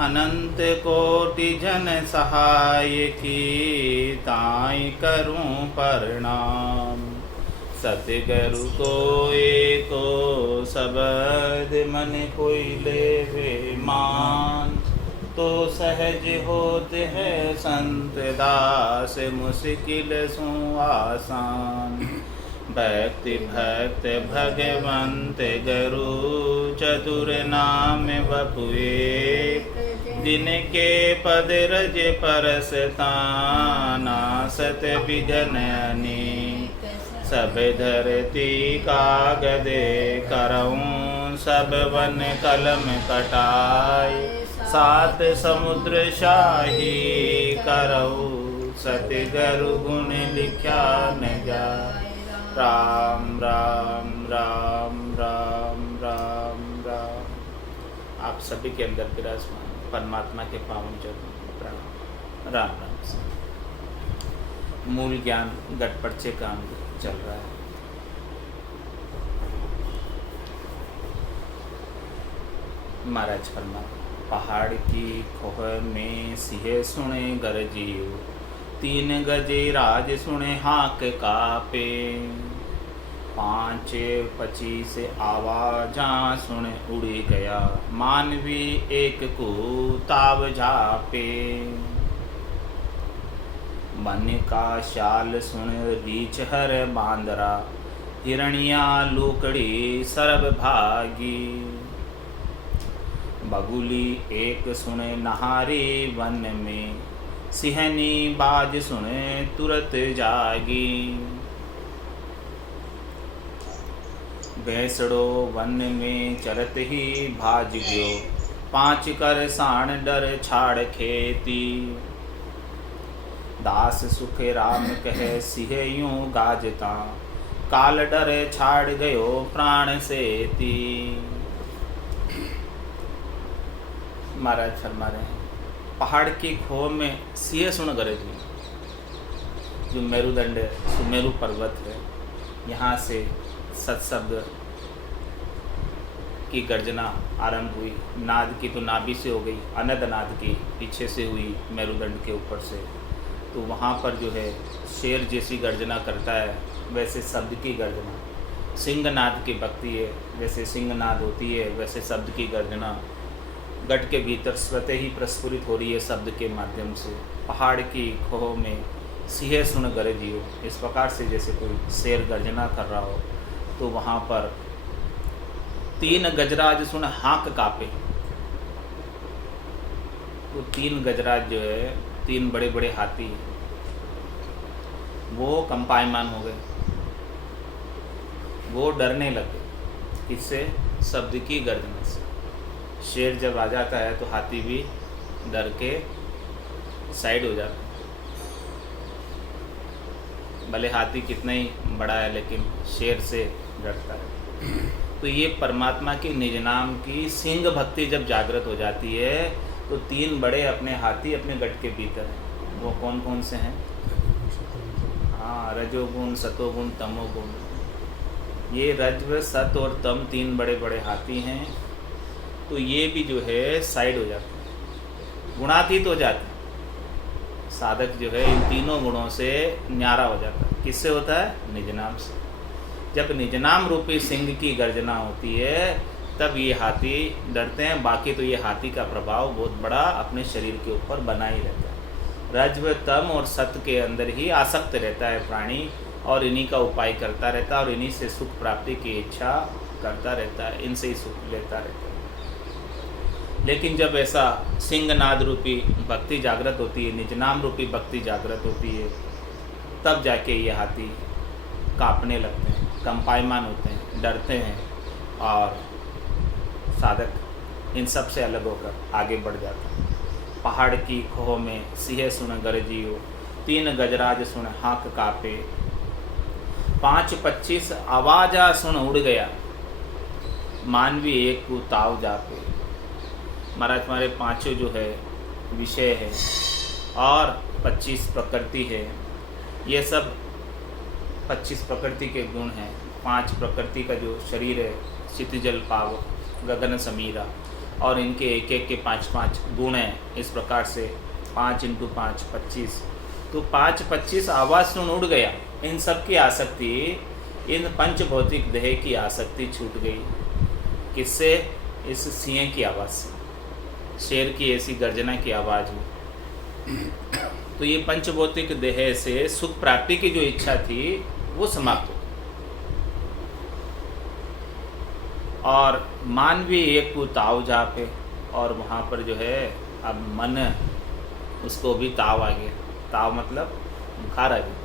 अनंत कोटि जन सहाय की ताई करूं प्रणाम। सतगुरु को एको शब्द मन कोई लेवे मान। तो सहज होते हैं संत दास मुश्किल सु आसान। भक्ति भक्त भगवंत गुरु चतुर नाम बपुए। जिनके पद रज परसताना सत विघ्न अनेक। सब धरती कागदे करऊं सब वन कलम कटाए। सात समुद्र शाही करऊ सतगुरु गुण लिख्या न जाए। राम राम राम राम राम राम। आप सभी के अंदर विराजमान परमात्मा के पावन चरणों में प्रणाम। राम राम से मूल ज्ञान गटपर्चे का अंग चल रहा है। महाराज फरमा पहाड़ की खोह में सिंह सुने गरजियो। तीन गजे राज सुने हाक कापे। 5-25 आवाजा सुने उड़ी गया। मानवी एक को ताव झापे। मन का शाल सुन रीछ हर बांदरा। हिरणिया लूकड़ी सरब भागी। बगुली एक सुने नहारी वन में। सिहनी बाज सुने तुरत जागी। भैंसड़ो वन में चरत ही भाज गयो। 5 कर साण डर छाड़ खेती। दास सुख राम कहे सिंह यूं गाजता। काल डर छाड़ गयो प्राण से ती। महाराज फरमा रहे हैं पहाड़ की खोह में सिंह सुन गरजी। जो मेरुदंड सुमेरु पर्वत है, यहाँ से सत्शब्द की गर्जना आरंभ हुई। नाद की तो नाभि से हो गई, अनद नाद की पीछे से हुई मेरुदंड के ऊपर से। तो वहाँ पर जो है शेर जैसी गर्जना करता है वैसे शब्द की गर्जना। सिंहनाद की भक्ति है वैसे सिंहनाद होती है, वैसे शब्द की गर्जना गट के भीतर स्वतः ही प्रस्फुरित हो रही है शब्द के माध्यम से। पहाड़ की खोह में सिंह सुन गरजियो, इस प्रकार से जैसे कोई शेर गर्जना कर रहा हो। तो वहाँ पर 3 गजराज सुन हाक कापे। तो 3 गजराज जो है 3 बड़े बड़े हाथी वो कंपायमान हो गए, वो डरने लगे। किससे? शब्द की गर्जना से। शेर जब आ जाता है तो हाथी भी डर के साइड हो जाता है। भले हाथी कितना ही बड़ा है लेकिन शेर से डरता है। तो ये परमात्मा की निज नाम की सिंह भक्ति जब जागृत हो जाती है तो 3 बड़े अपने हाथी अपने गट के भीतर हैं। वो कौन कौन से हैं? हाँ, रजोगुण, सतोगुण, तमोगुण। ये रज्व, सत और तम 3 बड़े बड़े हाथी हैं। तो ये भी जो है साइड हो जाते हैं, गुणातीत हो जाते हैं। साधक जो है इन तीनों गुणों से न्यारा हो जाता है। किससे होता है? निज नाम से। जब निज नाम रूपी सिंह की गर्जना होती है तब ये हाथी डरते हैं। बाकी तो ये हाथी का प्रभाव बहुत बड़ा अपने शरीर के ऊपर बना ही रहता है। रज्व, तम और सत के अंदर ही आसक्त रहता है प्राणी और इन्हीं का उपाय करता रहता है और इन्हीं से सुख प्राप्ति की इच्छा करता रहता है, इनसे ही सुख लेता रहता है। लेकिन जब ऐसा सिंहनाद रूपी भक्ति जागृत होती है, निज नाम रूपी भक्ति जागृत होती है, तब जाके ये हाथी कांपने लगते हैं, कंपायमान होते हैं, डरते हैं और साधक इन सब से अलग होकर आगे बढ़ जाता है। पहाड़ की खोह में सिंह सुन गरजियो। 3 गजराज सुन हाक कापे। 5-25 आवाजा सुन उड़ गया। मानवी एक को ताव जापे। महाराज हमारे 5 जो है विषय है और 25 प्रकृति है। ये सब 25 प्रकृति के गुण हैं। 5 प्रकृति का जो शरीर है, क्षितिजल पाव गगन समीरा, और इनके एक एक के 5-5 गुण हैं। इस प्रकार से 5 × 5 25, तो 5 25 आवास उड़ गया। इन सब की आसक्ति, इन पंच भौतिक देह की आसक्ति छूट गई। किससे? इस सिंह की आवाज़ से, शेर की ऐसी गर्जना की आवाज़ हुई। तो ये पंचभौतिक देह से सुख प्राप्ति की जो इच्छा थी वो समाप्त हो। और मानवी एक को ताव जापे, और वहाँ पर जो है अब मन, उसको भी ताव आ गया। ताव मतलब बुखार आ गया।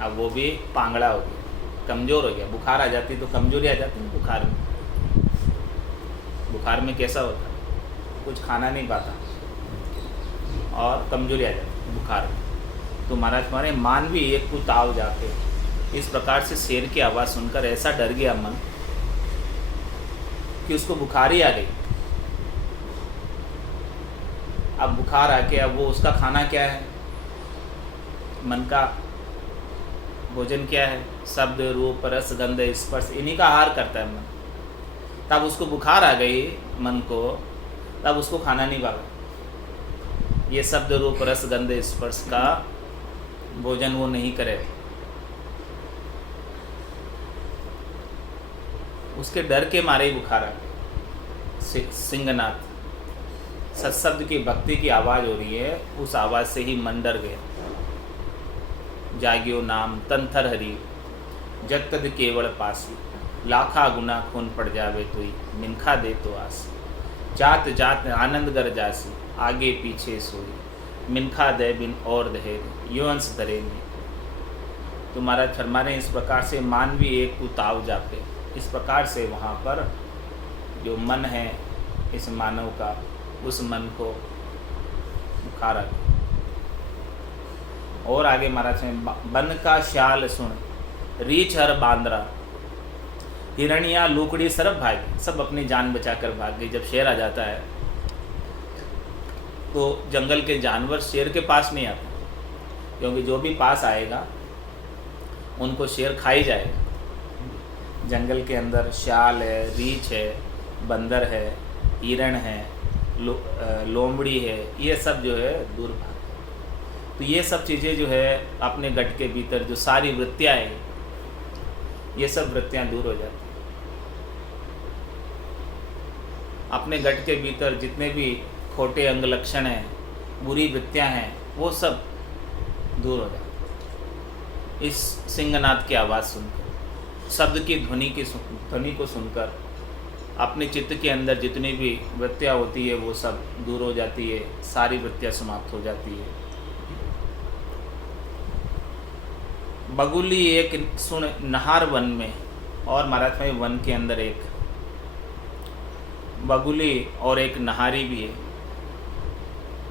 अब वो भी पांगड़ा हो गया, कमज़ोर हो गया। बुखार आ जाती तो कमजोरी आ जाती है। बुखार में कैसा होता है? कुछ खाना नहीं पाता और कमजोरी आ जाती बुखार में। तो महाराज हमारे मानवी एक को ताव जाके, इस प्रकार से शेर की आवाज़ सुनकर ऐसा डर गया मन कि उसको बुखार ही आ गई। अब बुखार आके अब वो उसका खाना क्या है? मन का भोजन क्या है? शब्द, रूप, रस, गंध, स्पर्श, इन्हीं का आहार करता है मन। तब उसको बुखार आ गई मन को, तब उसको खाना नहीं भागा। ये शब्द, रूप, रस, गंध, स्पर्श का भोजन वो नहीं करे। उसके डर के मारे ही बुखार आ गया। सिंहनाथ सत्शब्द की भक्ति की आवाज़ हो रही है, उस आवाज़ से ही मन डर गया। जाग्यो नाम तंथर हरी, जग तद केवल पासी, लाखा गुना खून पड़ जावे तोई, मिनखा दे तो आस। जात जात आनंद गर जासी, आगे पीछे सोई, मिनखा दे बिन और दहे, यो अंश धरे में। तो महाराज फरमाने इस प्रकार से मानवी एक को ताव जापे। इस प्रकार से वहाँ पर जो मन है इस मानव का, उस मन को बुखार आ गया। और आगे महाराज में बन का श्याल सुन, रीछ हर बांदरा, हिरणिया लूकड़ी सरब भागी, सब अपनी जान बचाकर भाग गई। जब शेर आ जाता है तो जंगल के जानवर शेर के पास नहीं आते, क्योंकि जो भी पास आएगा उनको शेर खा ही जाएगा। जंगल के अंदर श्याल है, रीछ है, बंदर है, हिरण है, लोमड़ी है, ये सब जो है दूर भाग। तो ये सब चीज़ें जो है अपने गट के भीतर जो सारी वृत्तियाँ हैं, ये सब वृत्तियाँ दूर हो जाती हैं। अपने गट के भीतर जितने भी खोटे अंग लक्षण हैं, बुरी वृत्तियाँ हैं, वो सब दूर हो जाती हैं। इस सिंहनाद की आवाज़ सुनकर, शब्द की ध्वनि को सुनकर अपने चित्त के अंदर जितनी भी वृत्तियाँ होती है वो सब दूर हो जाती है, सारी वृत्तियाँ समाप्त हो जाती है। बगुली एक सुन नहार वन में, और महाराज में वन के अंदर एक बगुली और एक नहारी भी है।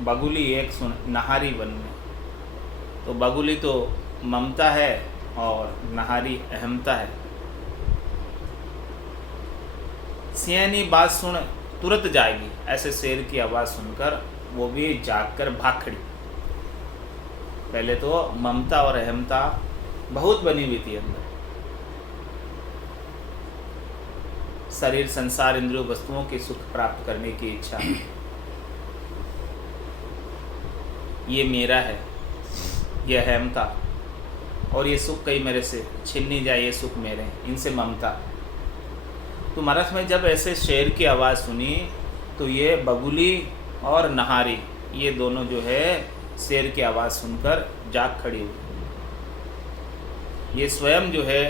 बगुली एक सुन नहारी वन में, तो बगुली तो ममता है और नहारी अहमता है। सियानी बात सुन तुरंत जाएगी, ऐसे शेर की आवाज़ सुनकर वो भी जागकर भाग खड़ी। पहले तो ममता और अहमता बहुत बनी हुई थी अंदर, शरीर, संसार, इंद्रियों, वस्तुओं के सुख प्राप्त करने की इच्छा, ये मेरा है, ये अहमता, और ये सुख कहीं मेरे से छिन नहीं जाए, ये सुख मेरे हैं, इनसे ममता। तो महाराज में जब ऐसे शेर की आवाज़ सुनी तो ये बगुली और नहारी, ये दोनों जो है शेर की आवाज़ सुनकर जाग खड़ी हुई। ये स्वयं जो है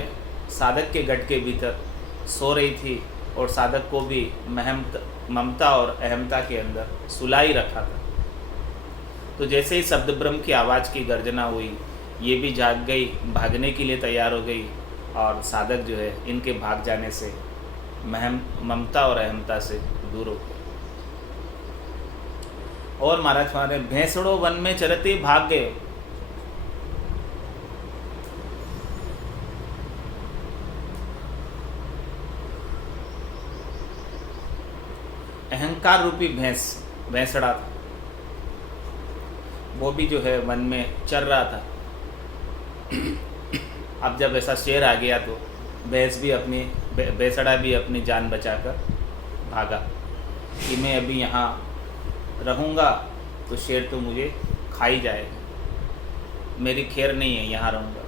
साधक के गट के भीतर सो रही थी और साधक को भी ममता और अहमता के अंदर सुलाई रखा था। तो जैसे ही शब्द ब्रह्म की आवाज़ की गर्जना हुई, ये भी जाग गई, भागने के लिए तैयार हो गई, और साधक जो है इनके भाग जाने से ममता और अहमता से दूर हो गए। और महाराज हमारे भैंसड़ो वन में चरते भाग गए। अहंकार रूपी भैंसड़ा था, वो भी जो है वन में चल रहा था। अब जब ऐसा शेर आ गया तो भैंसड़ा भी अपनी जान बचाकर भागा कि मैं अभी यहाँ रहूँगा तो शेर तो मुझे खा ही जाएगा, मेरी खैर नहीं है यहाँ रहूँगा।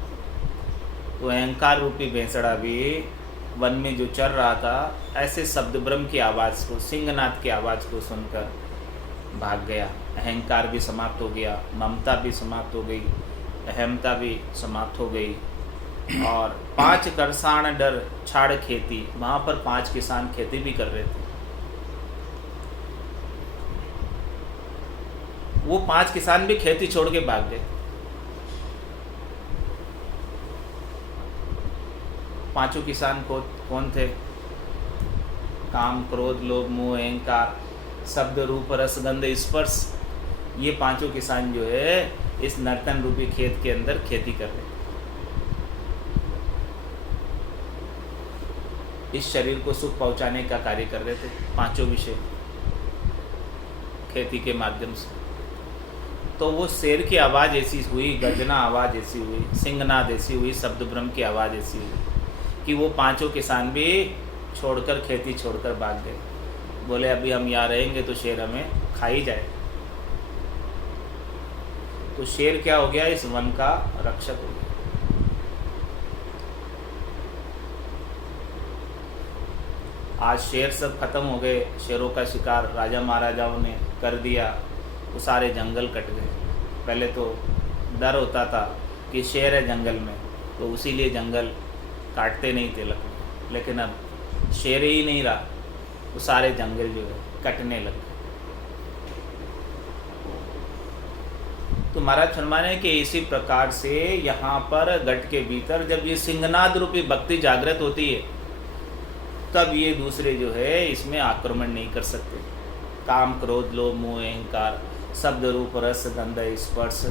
तो अहंकार रूपी भैंसड़ा भी वन में जो चल रहा था, ऐसे शब्द ब्रह्म की आवाज़ को, सिंहनाद की आवाज़ को सुनकर भाग गया। अहंकार भी समाप्त हो गया, ममता भी समाप्त हो गई, अहमता भी समाप्त हो गई। और 5 करसान डर छाड़ खेती, वहाँ पर 5 किसान खेती भी कर रहे थे। वो 5 किसान भी खेती छोड़ के भाग गए। 5 किसान को कौन थे? काम, क्रोध, लोभ, मोह, अहंकार, शब्द, रूप, रस, गंध, स्पर्श, ये 5 किसान जो है इस नर्तन रूपी खेत के अंदर खेती कर रहे थे। इस शरीर को सुख पहुंचाने का कार्य कर रहे थे 5 विषय खेती के माध्यम से। तो वो शेर की आवाज़ ऐसी हुई, गर्जना आवाज़ ऐसी हुई, सिंहनाद ऐसी हुई, शब्द ब्रह्म की आवाज़ ऐसी हुई कि वो 5 किसान भी छोड़कर, खेती छोड़कर भाग गए। बोले अभी हम यहाँ रहेंगे तो शेर हमें खा ही जाए। तो शेर क्या हो गया? इस वन का रक्षक हो गया। आज शेर सब खत्म हो गए, शेरों का शिकार राजा महाराजाओं ने कर दिया, वो सारे जंगल कट गए। पहले तो डर होता था कि शेर है जंगल में, तो उसीलिए जंगल काटते नहीं थे लोग, लेकिन अब शेर ही नहीं रहा, वो सारे जंगल जो है कटने लगे। तो महाराज फरमाने हैं कि इसी प्रकार से यहाँ पर गट के भीतर जब ये सिंहनाद रूपी भक्ति जागृत होती है, तब ये दूसरे जो है इसमें आक्रमण नहीं कर सकते। काम, क्रोध, लोभ, मोह, अहंकार, शब्द, रूप, रस, गंध, स्पर्श,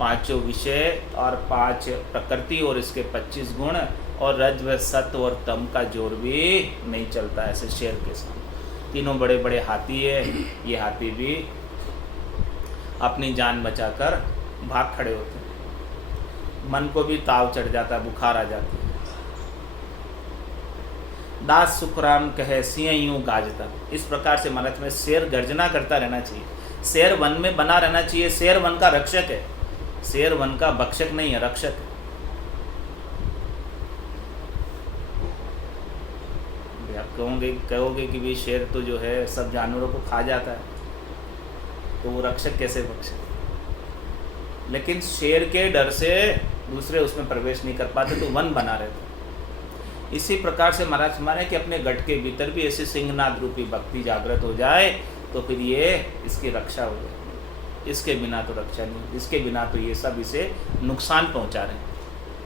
5 विषय और 5 प्रकृति और इसके 25 गुण और रज, सत्व और तम का जोर भी नहीं चलता ऐसे शेर के साथ। तीनों बड़े बड़े हाथी है, ये हाथी भी अपनी जान बचाकर भाग खड़े होते हैं। मन को भी ताव चढ़ जाता, बुखार आ जाती है। दास सुखराम कहे सिंह यूं गाजता। इस प्रकार से महाराज में शेर गर्जना करता रहना चाहिए। शेर वन में बना रहना चाहिए। शेर वन का रक्षक है, शेर वन का भक्षक नहीं है, रक्षक है। आप कहोगे कि भी शेर तो जो है सब जानवरों को खा जाता है, तो वो रक्षक कैसे भक्षक? लेकिन शेर के डर से दूसरे उसमें प्रवेश नहीं कर पाते, तो वन बना रहता। इसी प्रकार से महाराज हमारे कि अपने गट के भीतर भी ऐसी सिंहनाद रूपी भक्ति जागृत हो जाए, तो फिर ये इसकी रक्षा हो जाए। इसके बिना तो रक्षा नहीं, इसके बिना तो ये सब इसे नुकसान पहुंचा रहे हैं।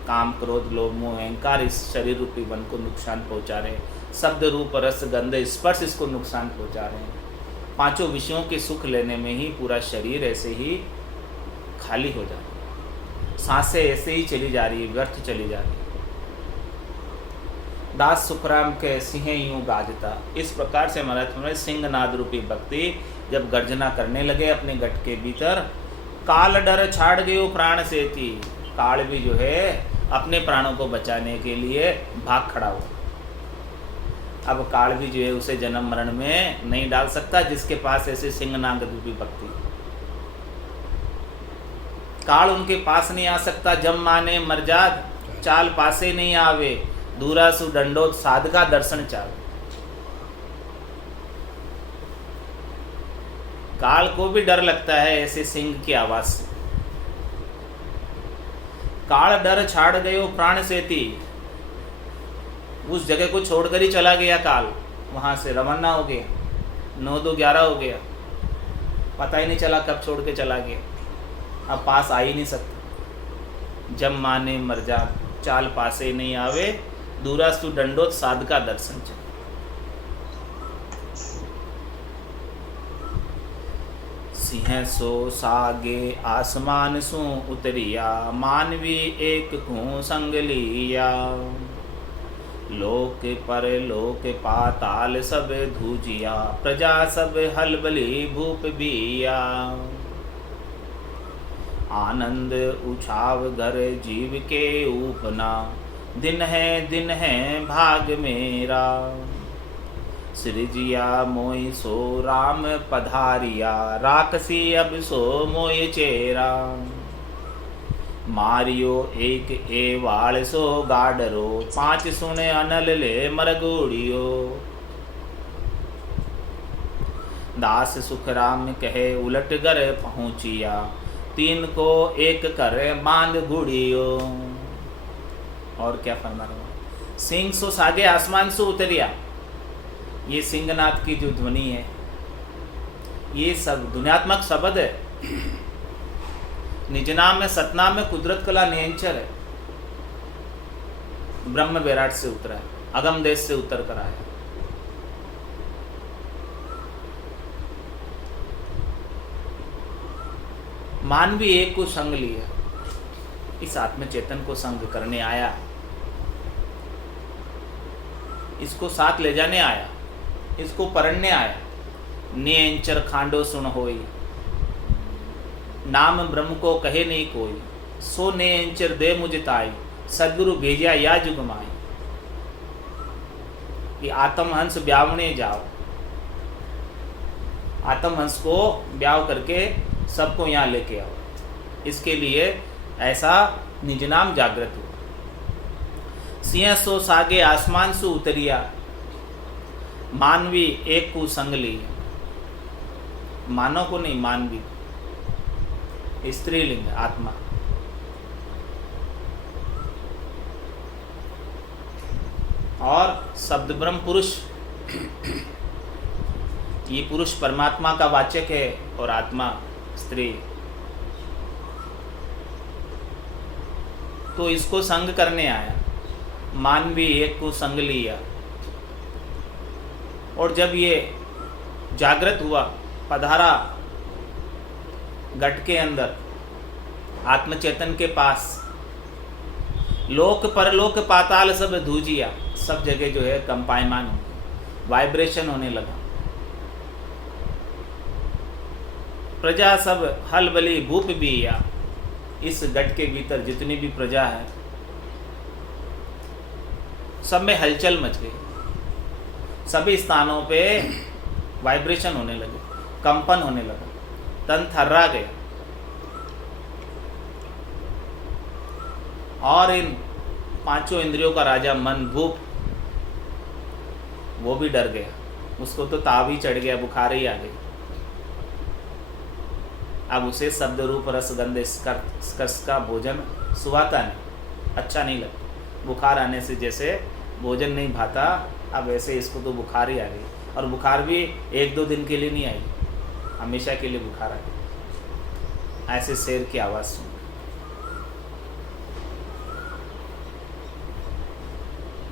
काम, क्रोध, लोभ, मोह, अहंकार इस शरीर रूपी वन को नुकसान पहुंचा रहे हैं। शब्द, रूप, रस, गंध, स्पर्श इसको नुकसान पहुंचा रहे हैं। 5 विषयों के सुख लेने में ही पूरा शरीर ऐसे ही खाली हो जा रहा है, सांसें ऐसे ही चली जा रही है, व्यर्थ चली जा रही है। दास सुखराम के सिंह यूं गाजता। इस प्रकार से महाराज सिंहनाद रूपी भक्ति जब गर्जना करने लगे अपने गट के भीतर, काल डर छाड़ गयो प्राण से थी। काल भी जो है अपने प्राणों को बचाने के लिए भाग खड़ा हुआ। अब काल भी जो है उसे जन्म मरण में नहीं डाल सकता, जिसके पास ऐसे सिंहनाद रूपी भक्ति। काल उनके पास नहीं आ सकता। जम माने मरजाद चाल पासे नहीं आवे, दूरा सु दंडोत साधका दर्शन चावे। काल को भी डर लगता है ऐसे सिंह की आवाज से। काल डर छाड़ गयो प्राण से थी। उस जगह को छोड़कर ही चला गया काल, वहां से रवाना हो गया। 9-2-11 हो गया, पता ही नहीं चला कब छोड़ के चला गया। अब पास आ ही नहीं सकता। जब माने मर जा चाल पासे नहीं आवे, दूरास्तु दंडोत साधका दर्शन चल। सिंह सो सागे आसमान सो उतरिया, मानवी एक को संग लिया। लोक पर लोक पाताल सब धूजिया, प्रजा सब हलबली भूप बिया। आनंद उछाव घर जीव के ऊपना, दिन है भाग मेरा। सृजिया मोहि सो राम पधारिया, राक्षसी अब सो मोहि चेरा। मारियो एक ए वाल सो गाडरो, पांच सुने अनल ले मरगोड़ियो। दास सुख राम कहे उलट गर पहुँचिया, तीन को एक कर बांध गुड़ियो। और क्या फरमा रहा हूँ, सिंह सो सागे आसमान से उतरिया। ये सिंहनाथ की जो ध्वनि है, ये सब दुनियात्मक शब्द है। निजनाम में सतनाम में कुदरत कला नियंचर है। ब्रह्म विराट से उतरा है, अगम देश से उतर कर आया। मानवी एक को संग लिया, इस आत्म चेतन को संग करने आया, इसको साथ ले जाने आया, इसको पढ़ने आया। नियंचर खांडो सुन होई, नाम ब्रह्म को कहे नहीं कोई। सो नियंचर दे मुझे ताई, सदगुरु भेजिया या जुगमाई। ये आत्महंस ब्यावने जाओ, आत्महंस को ब्याव करके सबको यहाँ लेके आओ। इसके लिए ऐसा निज नाम जागृत हुआ। सिंह सो सागे आसमान से उतरिया, मानवी एक को संग लिया। मानव को नहीं, मानवी स्त्रीलिंग आत्मा। और शब्द ब्रह्म पुरुष, ये पुरुष परमात्मा का वाचक है और आत्मा स्त्री। तो इसको संग करने आया, मानवी एक को संग लिया। और जब ये जागृत हुआ, पधारा घट के अंदर आत्मचेतन के पास, लोक परलोक पाताल सब धूजिया, सब जगह जो है कंपायमान हो, वाइब्रेशन होने लगा। प्रजा सब हल बली भूप बिया, इस गट के भीतर जितनी भी प्रजा है सब में हलचल मच गई। सभी स्थानों पे वाइब्रेशन होने लगे, कंपन होने लगा, तन थर्रा गया। और इन पांचों इंद्रियों का राजा मन भूप, वो भी डर गया, उसको तो ताव ही चढ़ गया, बुखार ही आ गई। अब उसे शब्द रूप रस गंध स्पर्श का भोजन सुहाता नहीं, अच्छा नहीं लगता। बुखार आने से जैसे भोजन नहीं भाता, अब वैसे इसको तो बुखार ही आ गई। और बुखार भी एक दो दिन के लिए नहीं आई, हमेशा के लिए बुखार आ गई। ऐसे शेर की आवाज़ सुन।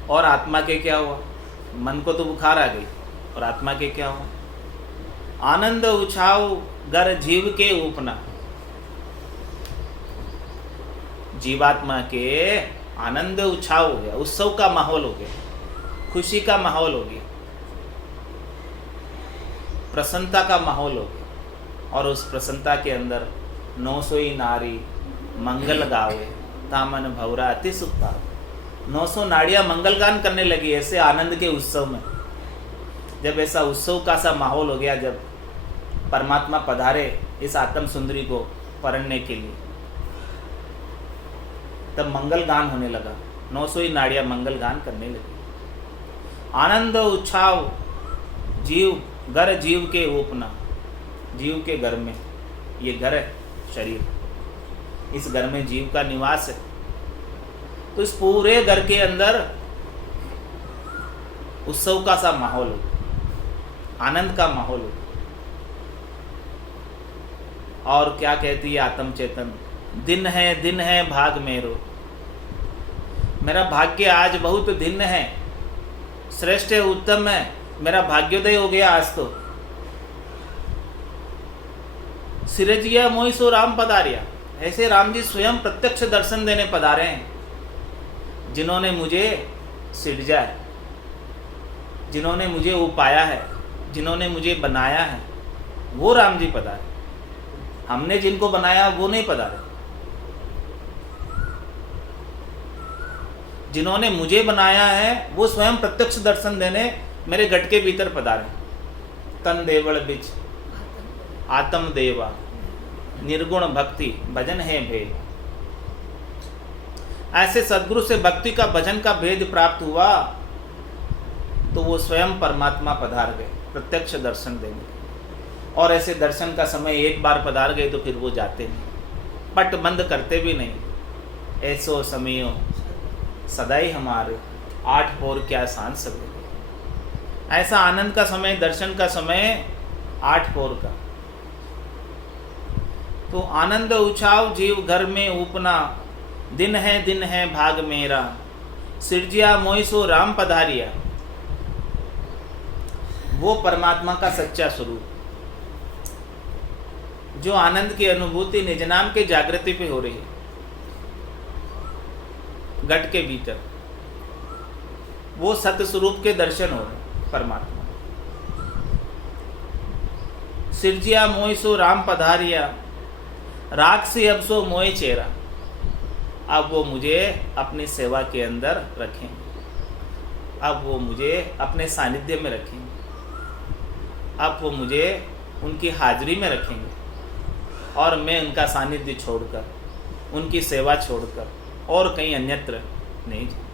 और आत्मा के क्या हुआ? मन को तो बुखार आ गई, और आत्मा के क्या हुआ? आनंद उछाओ गर जीव के ऊपना। जीवात्मा के आनंद उछाव हो गया, उत्सव का माहौल हो गया, खुशी का माहौल हो गया, प्रसन्नता का माहौल हो गया। और उस प्रसन्नता के अंदर 900 नारी मंगल गावे, तामन भौरा अति सुखता। 900 नाड़ियां मंगल गान करने लगी ऐसे आनंद के उत्सव में। जब ऐसा उत्सव का सा माहौल हो गया, जब परमात्मा पधारे इस आत्म सुंदरी को पढ़ने के लिए, तब मंगल गान होने लगा। 900 नाड़ियां मंगल गान करने लगी। आनंद उछाव जीव घर जीव के ऊपना, जीव के घर में, ये घर है शरीर, इस घर में जीव का निवास है। तो इस पूरे घर के अंदर उत्सव का सा माहौल हो, आनंद का माहौल हो। और क्या कहती है आत्म चेतन? दिन है भाग मेरो, मेरा भाग्य आज बहुत दिन है, श्रेष्ठ है, उत्तम है, मेरा भाग्योदय हो गया आज तो। सिरजिया मोहि सो राम पधारिया, ऐसे राम जी स्वयं प्रत्यक्ष दर्शन देने पधारे हैं। जिन्होंने मुझे सिरजा है, जिन्होंने मुझे उपाया है, जिन्होंने मुझे बनाया है, वो राम जी पधारे। हमने जिनको बनाया वो नहीं पधारे। जिन्होंने मुझे बनाया है वो स्वयं प्रत्यक्ष दर्शन देने मेरे घट के भीतर पधारे। तन देवल बिच आत्म देवा, निर्गुण भक्ति भजन है भेद। ऐसे सदगुरु से भक्ति का भजन का भेद प्राप्त हुआ तो वो स्वयं परमात्मा पधार गए, प्रत्यक्ष दर्शन देंगे। और ऐसे दर्शन का समय एक बार पधार गए तो फिर वो जाते नहीं, पट बंद करते भी नहीं। ऐसो समयो सदाई हमारे, आठ पोर क्या सांझ सवेरे। ऐसा आनंद का समय, दर्शन का समय 8 पोर का। तो आनंद उछाव जीव घर में ऊपना, दिन है भाग मेरा, सिरजिया मोई सो राम पधारिया। वो परमात्मा का सच्चा स्वरूप, जो आनंद की अनुभूति निज नाम के जागृति पे हो रही है, घट के भीतर, वो सत्य स्वरूप के दर्शन हो रहे परमात्मा। सिरजिया मोई सो राम पधारिया, राक्षसी अब सो मोई चेहरा। अब वो मुझे अपनी सेवा के अंदर रखेंगे, अब वो मुझे अपने सानिध्य में रखेंगे, अब वो मुझे उनकी हाजिरी में रखेंगे और मैं उनका सानिध्य छोड़कर, उनकी सेवा छोड़कर और कहीं अन्यत्र नहीं जाऊँ।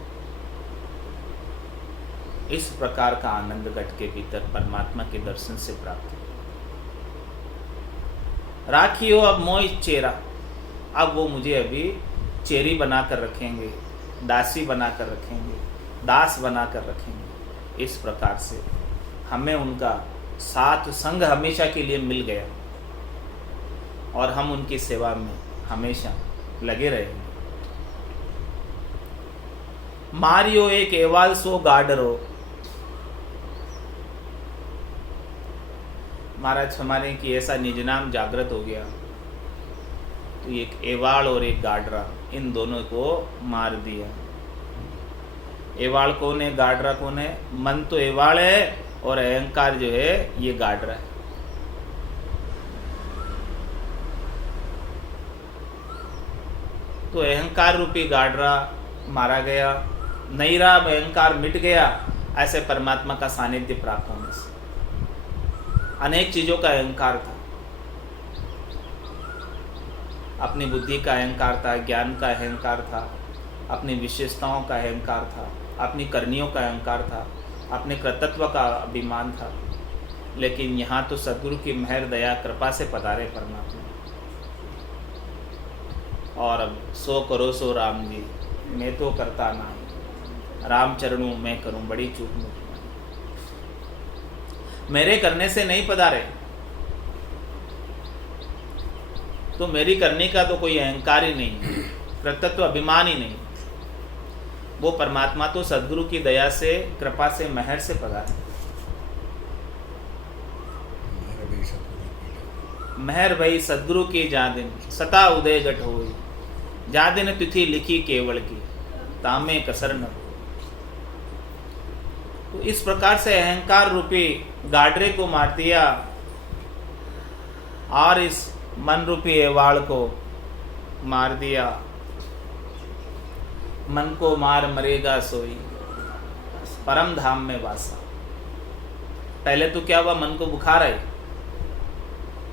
इस प्रकार का आनंद घट के भीतर परमात्मा के दर्शन से प्राप्त है। राखियो अब मोई चेहरा, अब वो मुझे अभी चेरी बनाकर रखेंगे, दासी बनाकर रखेंगे, दास बनाकर रखेंगे। इस प्रकार से हमें उनका साथ संग हमेशा के लिए मिल गया और हम उनकी सेवा में हमेशा लगे रहेंगे। मारियो एक एवाल सो गाडरो। महाराज हमारे कि ऐसा निज नाम जागृत हो गया तो एक एवाल और एक गाडरा, इन दोनों को मार दिया। एवाल कौन है, गाडरा कौन है? मन तो एवाल है और अहंकार जो है ये गाडरा है। तो अहंकार रूपी गाडरा मारा गया, नैराम अहंकार मिट गया। ऐसे परमात्मा का सानिध्य प्राप्त होने से अनेक चीजों का अहंकार था, अपनी बुद्धि का अहंकार था, ज्ञान का अहंकार था, अपनी विशेषताओं का अहंकार था, अपनी करनियों का अहंकार था, अपने कर्तृत्व का अभिमान था। लेकिन यहाँ तो सद्गुरु की मेहर दया कृपा से पधारे परमात्मा। और अब सो करो सो राम जी, मैं तो करता ना, राम चरणों मैं करूं, बड़ी चूक मुझ में। मेरे करने से नहीं पधारे तो मेरी करने का तो कोई अहंकार ही नहीं, कर्तृत्व अभिमान ही नहीं। वो परमात्मा तो सद्गुरु की दया से, कृपा से, मेहर से पधारे। मेहर भई सद्गुरु की जा दिन, सता उदय घट होई, जा दिन तिथि लिखी केवल की, तामे कसर न हो। तो इस प्रकार से अहंकार रूपी गाडरे को मार दिया और इस मन रूपी एवाड़ को मार दिया। मन को मार मरेगा सोई, परम धाम में वासा। पहले तो क्या हुआ, मन को बुखार आई,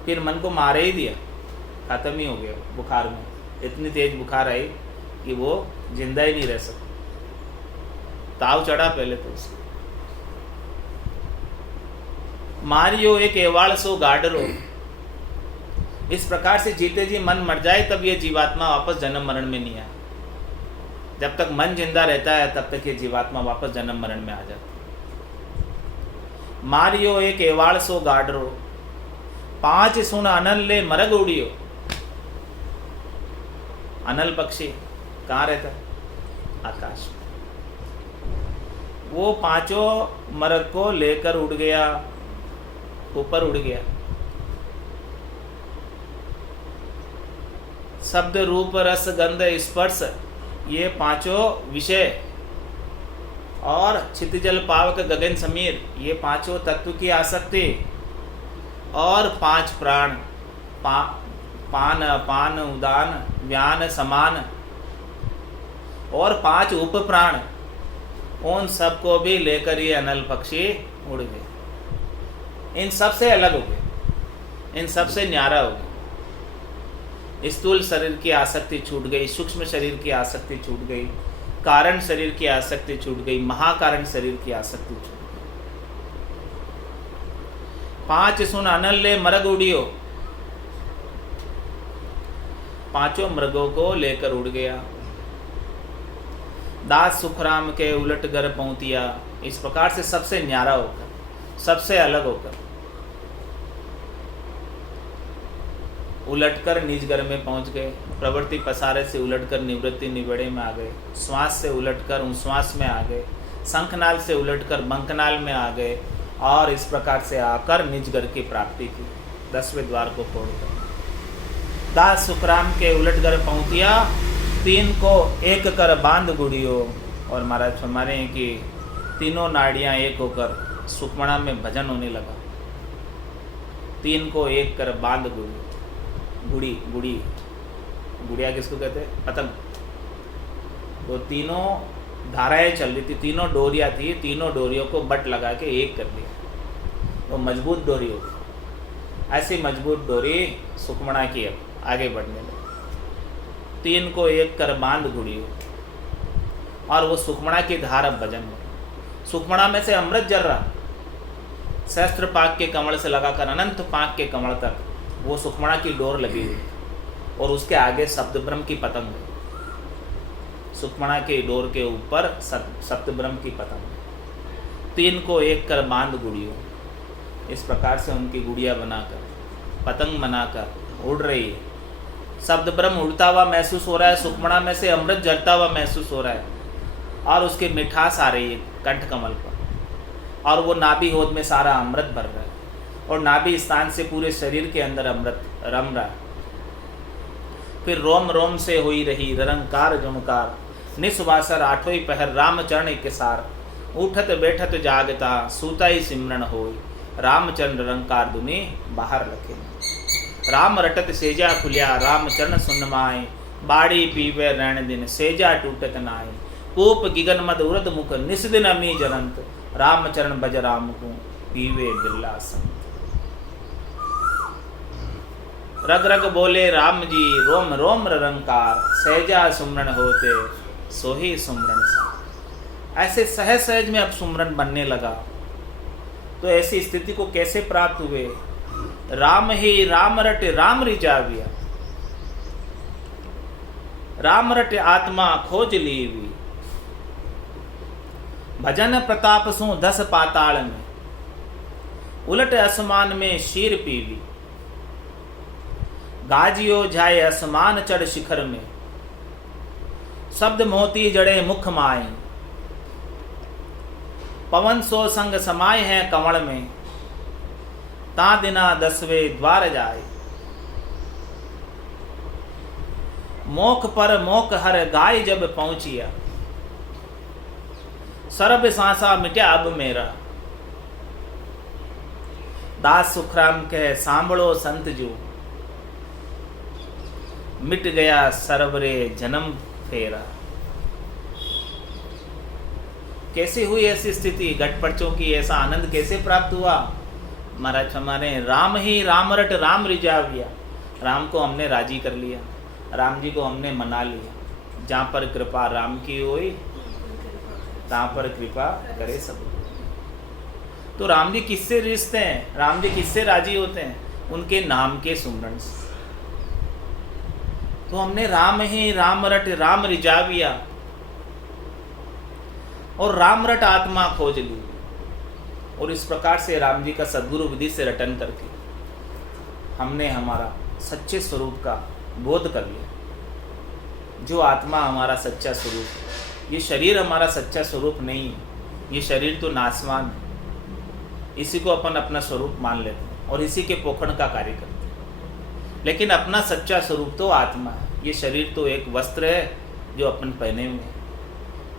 फिर मन को मार ही दिया, खत्म ही हो गया बुखार में। इतनी तेज बुखार आई कि वो जिंदा ही नहीं रह सकता, ताव चढ़ा पहले तो उसको। मारियो एक एवाड़ सो गाडरो। इस प्रकार से जीते जी मन मर जाए तब ये जीवात्मा वापस जन्म मरण में नहीं आए। जब तक मन जिंदा रहता है तब तक ये जीवात्मा वापस जन्म मरण में आ जाती है। मारियो एक एवाड़ सो गाडरो, 5 सुन अनल ले मरग उड़ियो। अनल पक्षी कहाँ रहता है? आकाश में। वो 5 मरग को लेकर उड़ गया, ऊपर उड़ गया। शब्द रूप रस गंध स्पर्श, ये 5 विषय और क्षितिजल पावक गगन समीर, ये 5 तत्व की आसक्ति और 5 प्राण, पान अपान उदान व्यान समान और 5 उप प्राण, उन सबको भी लेकर ये अनल पक्षी उड़ गए। इन सब से अलग हो गए, इन सब से न्यारा हो गए। स्थूल शरीर की आसक्ति छूट गई, सूक्ष्म शरीर की आसक्ति छूट गई, कारण शरीर की आसक्ति छूट गई, महाकारण शरीर की आसक्ति छूट गई। 5 सुन अनल ले मृग उड़ियो, 5 मृगों को लेकर उड़ गया। दास सुखराम के उलट घर पहुंतिया। इस प्रकार से सबसे न्यारा होकर, सबसे अलग होकर, उलटकर निज घर में पहुंच गए। प्रवृत्ति पसारे से उलटकर निवृत्ति निबड़े में आ गए, श्वास से उलटकर उश्वास में आ गए, शंखनाल से उलटकर बंकनाल में आ गए, और इस प्रकार से आकर निज घर की प्राप्ति की, 10वें द्वार को तोड़कर। दास सुखराम के उलट घर पहुंचिया, 3 को एक कर बांध गुड़ियो। और महाराज फरमाने हैं कि तीनों नाड़ियां एक होकर सुखमणा में भजन होने लगा। 3 को एक कर बांध गुड़ियो। गुड़िया किसको कहते हैं? पतंग। तो तीनों धाराएं चल रही थी, तीनों डोरियां थी, तीनों डोरियों को बट लगा के एक कर दिया, तो मजबूत डोरी हो गई। ऐसी मजबूत डोरी सुखमणा की अब आगे बढ़ने लगी। 3 को एक कर बांध गुड़ियो, और वो सुखमणा की धार अब भजन हो। सुखमणा में से अमृत जल रहा, सहस्त्र पाक के कमल से लगाकर अनंत पाक के कमल तक वो सुखमणा की डोर लगी हुई, और उसके आगे सप्त ब्रह्म की पतंग है। सुखमणा के डोर के ऊपर सप्त ब्रह्म की पतंग। 3 को एक कर बांध गुड़ियो। इस प्रकार से उनकी गुड़िया बनाकर, पतंग बनाकर उड़ रही है। शब्द ब्रह्म उड़ता हुआ महसूस हो रहा है, सुखमणा में से अमृत जलता हुआ महसूस हो रहा है, और उसकी मिठास आ रही है कंठ कमल पर, और वो नाभि होद में सारा अमृत भर रहा है, और नाभि स्थान से पूरे शरीर के अंदर अमृत रम रहा है। फिर रोम रोम से हुई रही ररंकार जमकार, निस्वासर 8वें पहर रामचरण के सार, उठत बैठत जागता सूता ही सिमरन होई, रामचरण रंकार दुनी बाहर रखे। राम रटत सेजा खुलिया रामचरण सुनमाए, बाड़ी पीवे रैण दिन सेजा टूटत नाय, कूप गिगन मद उरद मुख निस्दिन अमी जरंत, रामचरण बज राम को पीवे बिरला संत। रग रग बोले राम जी रोम रोम रंकार, सहजा सुमरन होते सोही सुमरन सा। ऐसे सहज सहज में अब सुमरन बनने लगा। तो ऐसी स्थिति को कैसे प्राप्त हुए? राम ही राम रट राम रिजाविया, राम रट आत्मा खोज लीवी, भजन प्रताप सु 10 पाताल में, उलट आसमान में शीर पीवी, गाजियो जाए आसमान चढ़ शिखर में, शब्द मोती जड़े मुख माए, पवन सो संग समाये हैं कमल में, ता दिना 10वें द्वार जाए, मोख पर मोख हर गाय जब पहुंचिया, सरब सांसा मिट्या अब मेरा, दास सुखराम कहे सांभळो संत जो, मिट गया सरवरे जन्म फेरा। कैसे हुई ऐसी स्थिति? घटपटचों की ऐसा आनंद कैसे प्राप्त हुआ? महाराज हमारे राम ही राम रट राम रिजाविया, राम को हमने राजी कर लिया, राम जी को हमने मना लिया। जहाँ पर कृपा राम की हुई तहाँ पर कृपा करे सब। तो राम जी किससे रिश्ते हैं? राम जी किससे राजी होते हैं? उनके नाम के सुमरन से। तो हमने राम ही राम रट राम रिजाविया और राम रट आत्मा खोज ली। और इस प्रकार से राम जी का सद्गुरु विधि से रटन करके हमने हमारा सच्चे स्वरूप का बोध कर लिया। जो आत्मा हमारा सच्चा स्वरूप है, ये शरीर हमारा सच्चा स्वरूप नहीं है, ये शरीर तो नासवान है। इसी को अपन अपना स्वरूप मान लेते हैं और इसी के पोखण का कार्य करते हैं। लेकिन अपना सच्चा स्वरूप तो आत्मा है। ये शरीर तो एक वस्त्र है जो अपन पहने हुए हैं।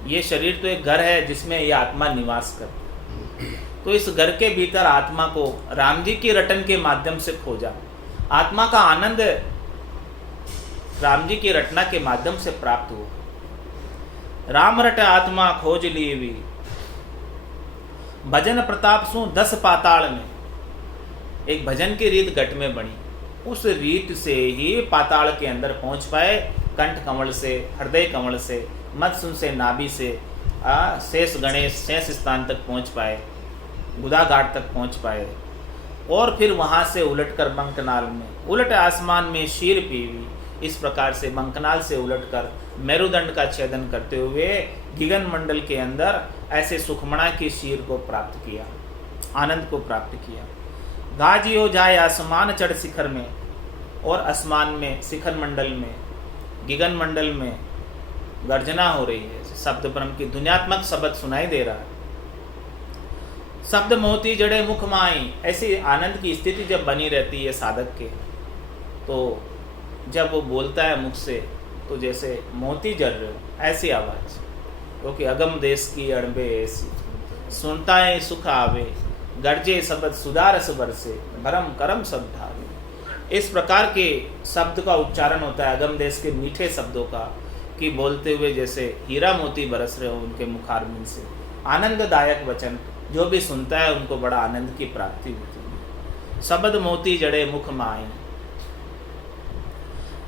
ये शरीर तो एक घर है जिसमें ये आत्मा निवास करती है। तो इस घर के भीतर आत्मा को राम जी की रटन के माध्यम से खोजा। आत्मा का आनंद राम जी की रटना के माध्यम से प्राप्त हुआ। राम रट आत्मा खोज लीवी भजन प्रताप सु 10 पाताल में। एक भजन की रीत घट में बनी, उस रीत से ही पाताल के अंदर पहुंच पाए। कंठ कमल से, हृदय कमल से, मत्स्य से, नाभि से शेष गणेश शेष स्थान तक पहुंच पाए, गुदा घाट तक पहुंच पाए। और फिर वहाँ से उलटकर मंकनाल में, उलट आसमान में शीर पीवी, इस प्रकार से मंकनाल से उलटकर मेरुदंड का छेदन करते हुए गिगन मंडल के अंदर ऐसे सुखमणा की शीर को प्राप्त किया, आनंद को प्राप्त किया। गाजी हो जाए आसमान चढ़ शिखर में, और आसमान में शिखर मंडल में, गिगन मंडल में गर्जना हो रही है, शब्द ब्रह्म की ध्वन्यात्मक शब्द सुनाई दे रहा है। शब्द मोती जड़े मुख माई, ऐसी आनंद की स्थिति जब बनी रहती है साधक के, तो जब वो बोलता है मुख से तो जैसे मोती जड़ रहे हो, ऐसी आवाज़, क्योंकि अगम देश की अड़बे ऐसी, सुनता है सुख आवे, गर्जे शब्द सुधारस बरसे, भरम करम सब ढावे। इस प्रकार के शब्द का उच्चारण होता है अगम देश के मीठे शब्दों का, कि बोलते हुए जैसे हीरा मोती बरस रहे हो उनके मुखारबिंद से। आनंददायक वचन, जो भी सुनता है उनको बड़ा आनंद की प्राप्ति होती है। शब्द मोती जड़े मुख माई,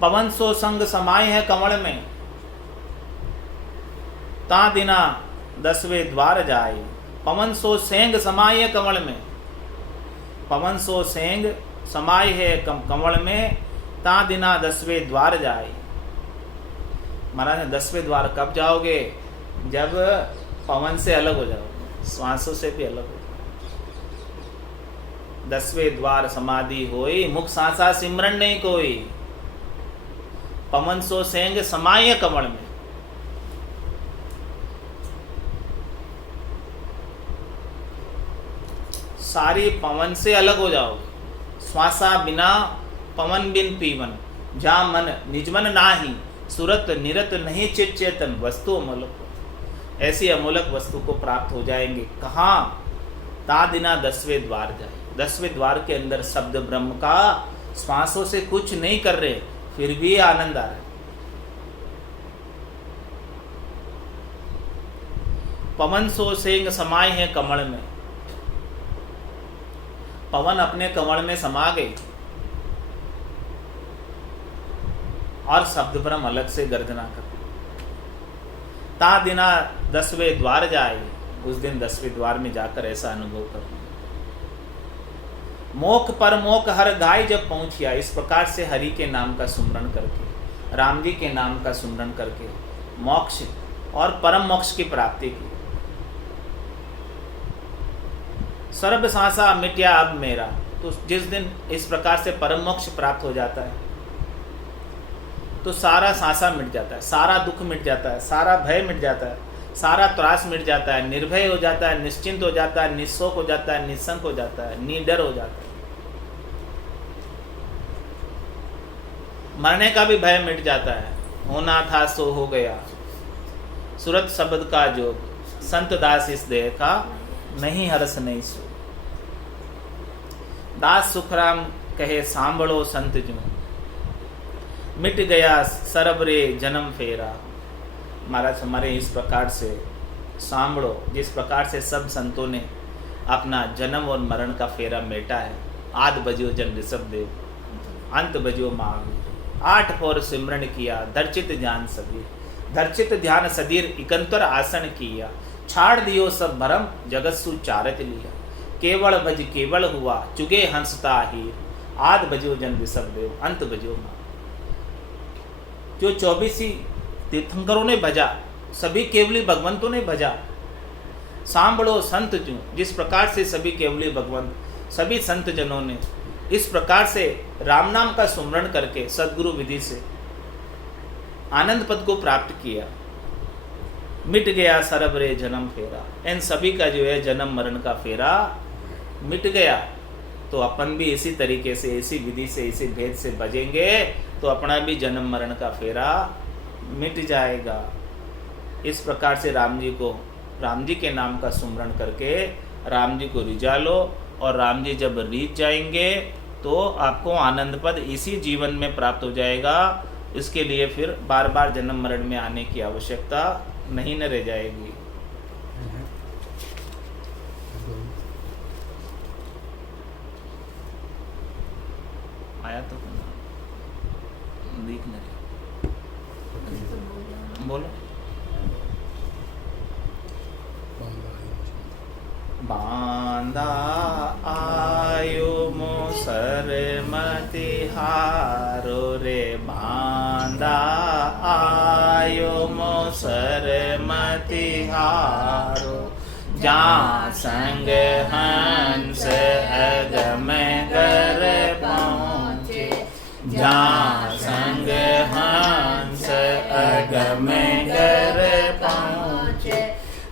पवन सो संग समाये है कमल में, ता दिना 10वें द्वार जाए। पवन सो सेंग समाये है कमल में, पवन सो सेंग समाये है कमल में, ता दिना 10वें द्वार जाए। महाराज 10वें द्वार कब जाओगे? जब पवन से अलग हो जाओगे, श्वासों से भी अलग हो जाओगे। 10वें द्वार समाधि होई, मुख सांसा सिमरन नहीं कोई। पवन सो सेंग समाये कमल में, सारी पवन से अलग हो जाओगे। श्वासा बिना पवन बिन पीवन, जा मन निजमन नाही, सुरत निरत नहीं चित चेतन, वस्तु अमूलक। ऐसी अमूलक वस्तु को प्राप्त हो जाएंगे। कहाँ? ता दिना 10वें द्वार जाए। 10वें द्वार के अंदर शब्द ब्रह्म का श्वासों से कुछ नहीं कर रहे, फिर भी आनंद आ रहा है। पवन सो सेंग समाये है कमल में, पवन अपने कमल में समा गई और शब्द ब्रह्म अलग से गर्जना कर। ता दिना 10वें द्वार जाए, उस दिन 10वें द्वार में जाकर ऐसा अनुभव कर। मोख पर मोख हर गाय जब पहुंचिया, इस प्रकार से हरि के नाम का सुमरण करके, राम जी के नाम का सुमरण करके मोक्ष और परम मोक्ष की प्राप्ति की। सर्ब सांसा मिट्या अब मेरा, तो जिस दिन इस प्रकार से परम मोक्ष प्राप्त हो जाता है तो सारा सांसा मिट जाता है, सारा दुख मिट जाता है, सारा भय मिट जाता है, सारा त्रास मिट जाता है, निर्भय हो जाता है, निश्चिंत हो जाता है, निस्सोक हो जाता है, निसंक हो जाता है, निडर हो जाता है। मरने का भी भय मिट जाता है, होना था सो हो गया। सूरत शब्द का जोग, संत दास इस देह का, नहीं हरस नहीं सो। दास सुखराम कहे सांभळो संत जो, मिट गया सरब रे जन्म फेरा। महाराज हमारे इस प्रकार से सांभळो, जिस प्रकार से सब संतों ने अपना जन्म और मरण का फेरा मेटा है। आद बजियो जन ऋषभ देव, अंत बजियो महावीर। 8 फोर सिमरन किया, दर्चित ध्यान सदीर, दर्चित ध्यान सदीर इकंतर आसन किया। छाड़ दियो सब भरम, जगत सुचारत लिया। केवल भज केवल हुआ, चुगे हंसता हीर। आद बजियो जन ऋषभ देव, अंत बजियो महावीर। जो 24 तीर्थंकरों ने भजा, सभी केवली भगवंतों ने भजा। सांभळो संत जो, जिस प्रकार से सभी केवली भगवंत, सभी संत जनों ने इस प्रकार से राम नाम का सुमरण करके सद्गुरु विधि से आनंद पद को प्राप्त किया। मिट गया सरब रे जन्म फेरा, इन सभी का जो है जन्म मरण का फेरा मिट गया। तो अपन भी इसी तरीके से, इसी विधि से, इसी भेद से बजेंगे तो अपना भी जन्म मरण का फेरा मिट जाएगा। इस प्रकार से राम जी के नाम का सुमरण करके राम जी को रिझा लो, और राम जी जब रीझ जाएंगे तो आपको आनंद पद इसी जीवन में प्राप्त हो जाएगा। इसके लिए फिर बार बार जन्म मरण में आने की आवश्यकता नहीं न रह जाएगी। आया तो दिख नहीं, बोलो। बांधा आयो मोसर मति हारो रे, बांधा आयो मोसर मति हारो, जा संग हंस अगम कर पहुँचे, जा संग हंस अगम कर पहुँचे,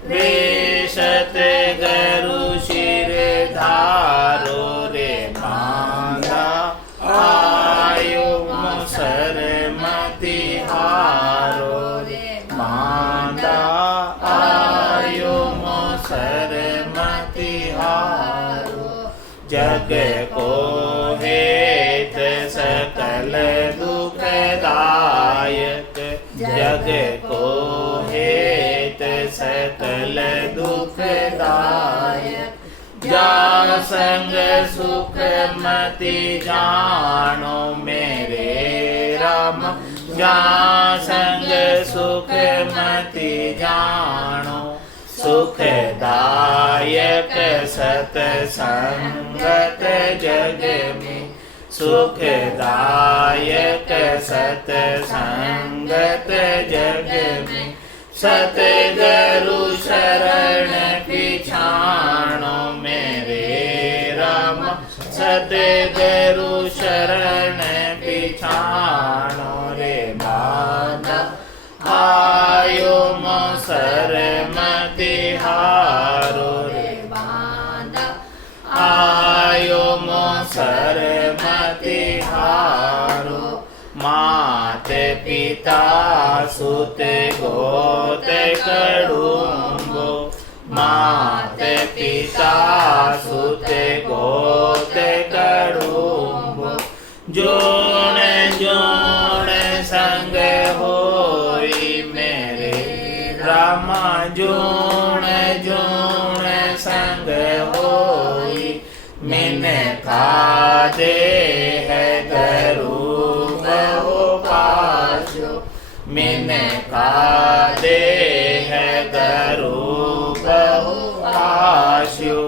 वेशत गरु शिर धारो रे, बांधा आयो मोसर मति हारो रे, बांधा आयो मोसर मति हारो, जग को हेत सकल दुखदायक, जग को हेत सकल दुखदायक, जा संग सुख मति जानो मेरे राम, जा संग सुख मति जानो, सुखदायक सतसंगत जग में, सुखदायक सतसंगत जग में, सतगुरु शरण पिछाणो मेरे राम, सतगुरु शरण पिछाणो रे, बांधा आयो मोसर मति हारो रे, बांधा आयो मोसर मति हारो, मात पिता सुत गोत कड़ुम्बो, मात पिता सुत गोत कड़ुम्बो, जोड़ जोड़ संग होई मेरे रामा, जोड़ जोड़ संग होई, मिन का दे है गरु बहु पाशो, मिन का दे है गरु बहु पाशो,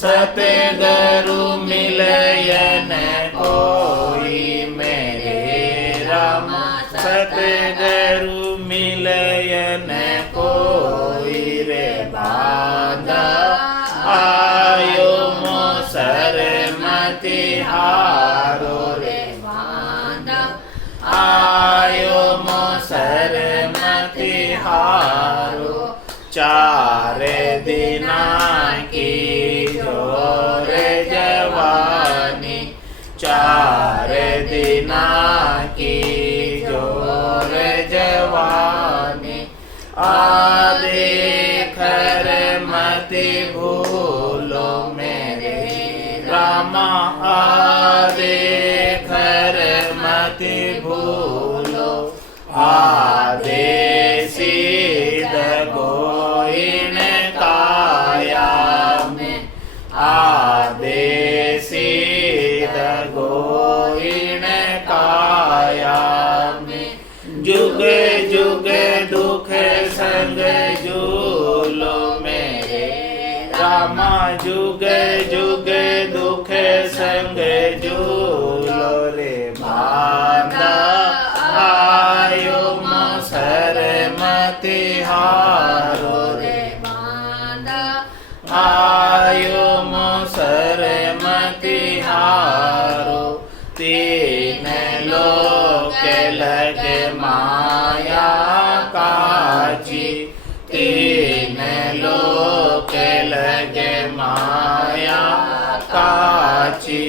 सतगुरु मिलयन कोई मेरे राम, सतगुरु मिलयन कोई रे, बांधा आयो मोसर मति हारो रे, बांधा आयो मोसर मति हारो, चार दिना की जोर जवानी, चार दिना की जोर जवानी, आदे खर मति भूलो मेरे रामा, आदे खर मति भूलो, आदे सीध गोइन काया में, आदे सीध गोइन काया में, जुग जुग दुख संग झूलो मेरे रामा, जुग जुग दुख संग झूलो रे, बांधा आयो मोसर मति हारो रे, बांधा आयो मोसर मति हारो, तीन लोक लग माया काची, तीन लोक लग माया काची,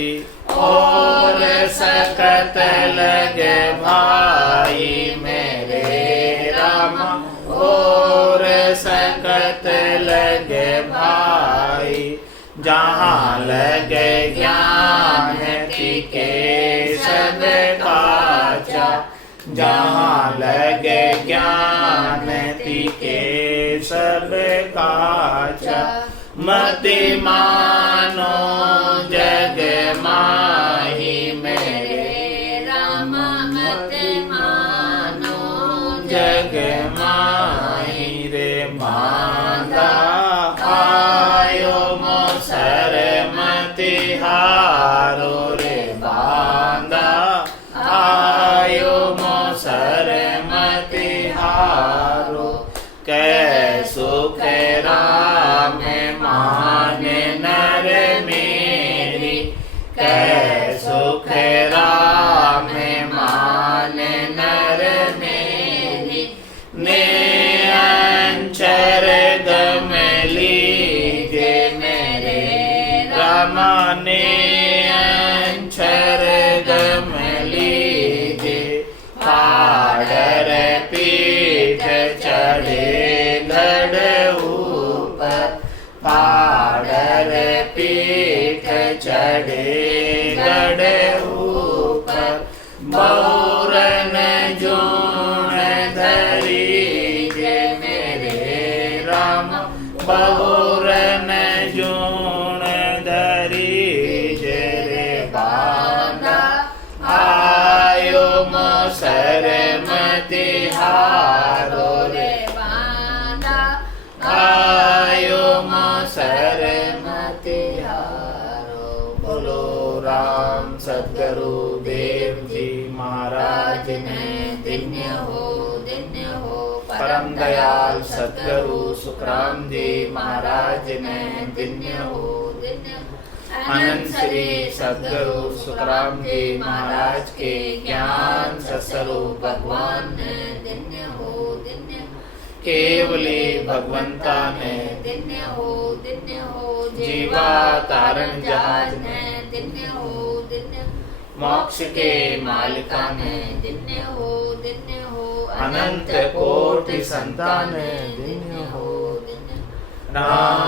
और सकत लग भाई मेरे राम, और सकत लग भाई, जहाँ लगे ज्ञान टिके सब काचा, जहाँ लगे ज्ञान टिके सब काचा, मति मानो जग माही मेरे जग माही रे मांदा आयो मोसर मति हारो रे बांदा आयो मोसर मति हारो कै सुख राम माने नर मेरी कै सुख राम माने नर मेरी ने अंचर गम लीजे मेरे रामा ने अंचर गम लीजे पाड़र पीठ चढ़े गढ़ ऊपर पाड़र पीठ चढ़े गढ़ ऊपर बहुरन जूण धरी जे मेरे राम बहुरन जूण धरी जे रे बांदा आयो मोसर मति हारो रे बांदा आयो मोसर मति हारो। बोलो राम सद्गुरु देव जी महाराज ने धन्य हो परम दयाल सद्गुरु सुखराम जी महाराज ने धन्य हो अनंत श्री सद्गुरु सुखराम जी महाराज के ज्ञान स्वरूप भगवान ने धन्य हो केवली भगवंता ने धन्य हो जीवा तारण जहाज ने धन्य हो मोक्ष के मालिका ने धन्य हो अनंत कोटि संतान ने धन्य हो राम